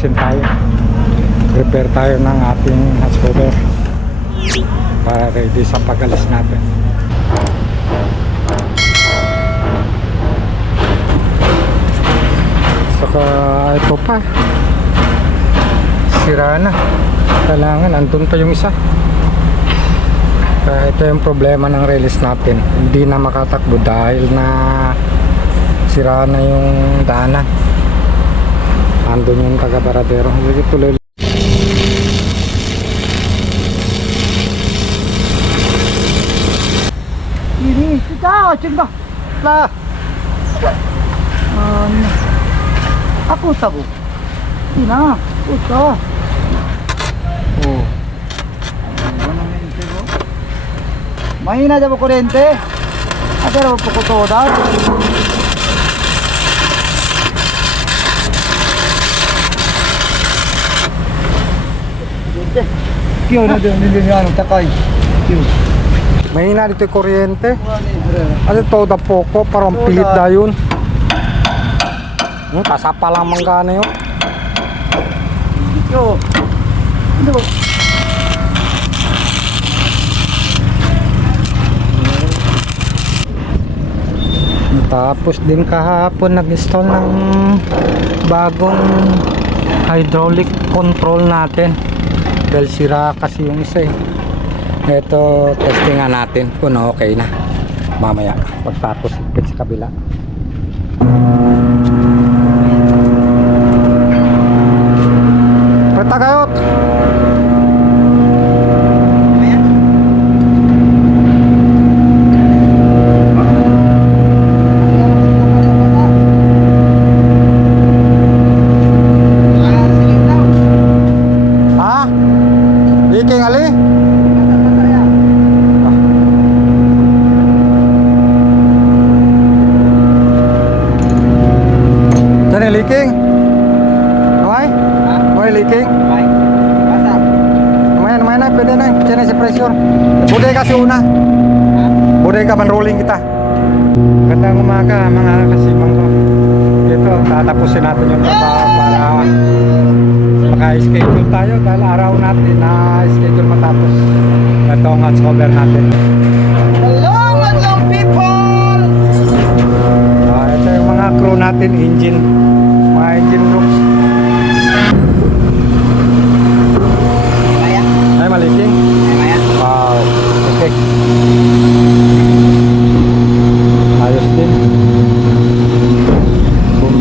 ayusin tayo. Prepare tayo ng ating hatch cover para ready sa pagalis natin. Saka ito pa. Sira na. Kailangan andun pa yung isa. Kaya ito yung problema ng release natin. Hindi na makatakbo dahil na sira na yung daanan andun yung taga baradero sige tuloy Ini kita cengkah lah. Ano? Ako sabo. Ina, uto. Oh. Mahina jab kurente. Agar po ko da. Kyo na din din yan takay. Kyo. mahina dito yung kuryente ano todo poco parang pilit na yun hmm, kasapa lang manggana yun Yo. Ano ba? Tapos din kahapon nag-install ng bagong hydraulic control natin. Dahil sira kasi yung isa eh. Ito, testingan natin kung okay na. Mamaya, pagtapos sa kabila. Patagayot! Ha? Leaking ali? Saan yung leaking? Okay? Okay, leaking? Lumayan, lumayan na, pwede na. Diyan na si pressure. Bodega si una. Bodega man rolling kita. Gandang umaga mga kasimang ko. Ito, tatapusin natin yung trabaho para maka-schedule tayo dahil araw natin na schedule matapos. Ito ang hot cover natin. Hello, madlang people! Ah, ito yung mga crew natin, engine. Mga engine groups. Maya, Ay, maliking. maya. Wow. Okay. Ayos din. Boom.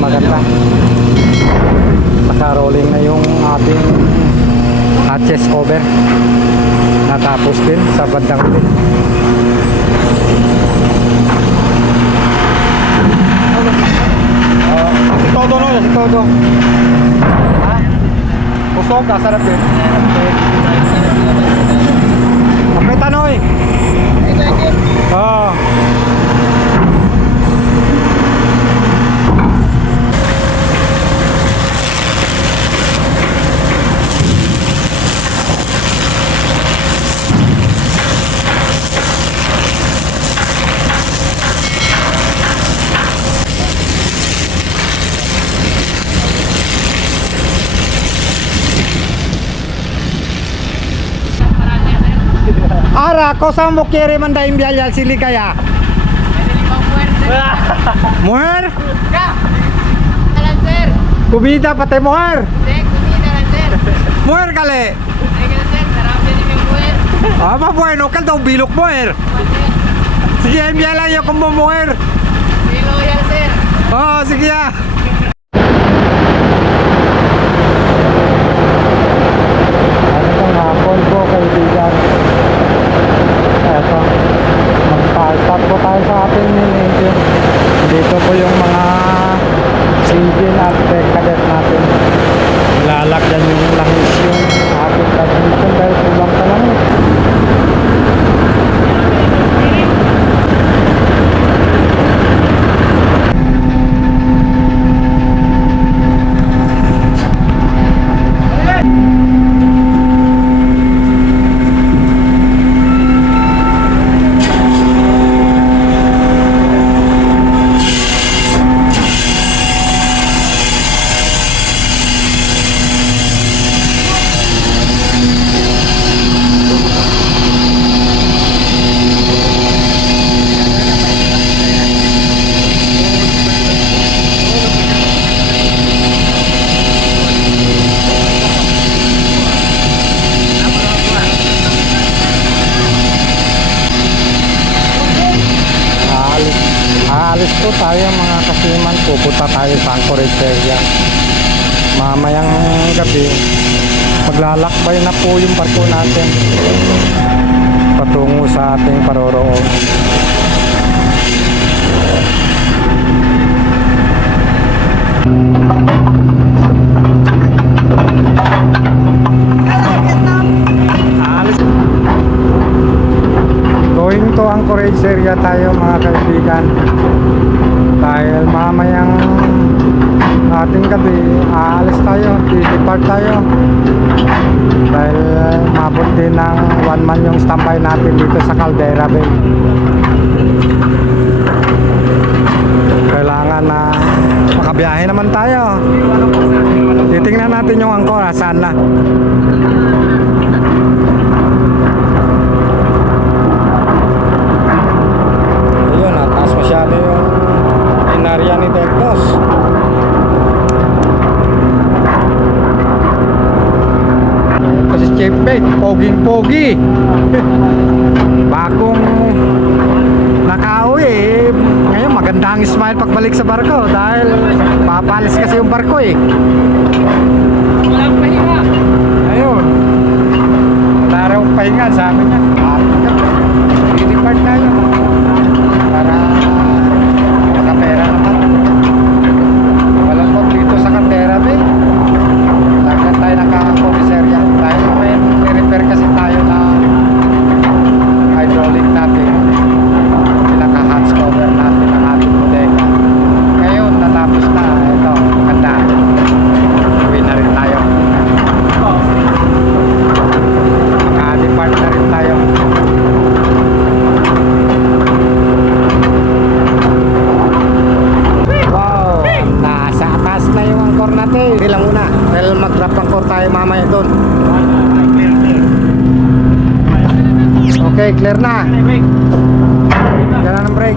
Maganda. Naka-rolling na yung ating hatches cover. Natapos din sa bandang huli. Oh, si Todo no, si Todo. Ha? Pusok, kasarap din. Ara, cosa mo quiere mandar enviarle al Silica ya? ¿Mujer? Comida para te mujer. Sí, Mujer, gale. Ah, más bueno, que el un bilog mujer. quieres enviarla yo como mujer. Bilog ya ser. Oh, si quieres. Aalis po tayo mga kasiman. Pupunta tayo sa Anchorage area. Mamayang gabi, maglalakbay na po yung barko natin. Patungo sa ating paroroon. Aalis. Going to Anchorage area tayo mga kaibigan. Dahil mamayang ating gabi, aalis tayo, depart tayo. Dahil mabot din ng one man yung standby natin dito sa Caldera Bay. Kailangan na makabiyahe naman tayo. Titingnan natin yung angkor, saan na. Poging-pogi. Bagong nakauwi eh. Ngayon maganda ang smile pagbalik sa barko dahil papalis kasi yung barko eh. Walang pahinga. Ayun. Wala raw pahinga sabi niya. Didepart tayo. Para makapera naman. Walang po dito sa Caldera Bay. Lagyan tayo nakaka-commissariat dahil may repair kasi tayo na hydraulic natin. Pinaka-hatch cover natin ng ating bodega. Ngayon, natapos na. Ito, maganda. Uwi na rin tayo. Maka-depart na rin tayo. Wow! Nasa atas na yung angkor natin. Hindi lang muna. Dahil mag-drop angkor tayo mamaya doon. Okay, clear na. Na ng break.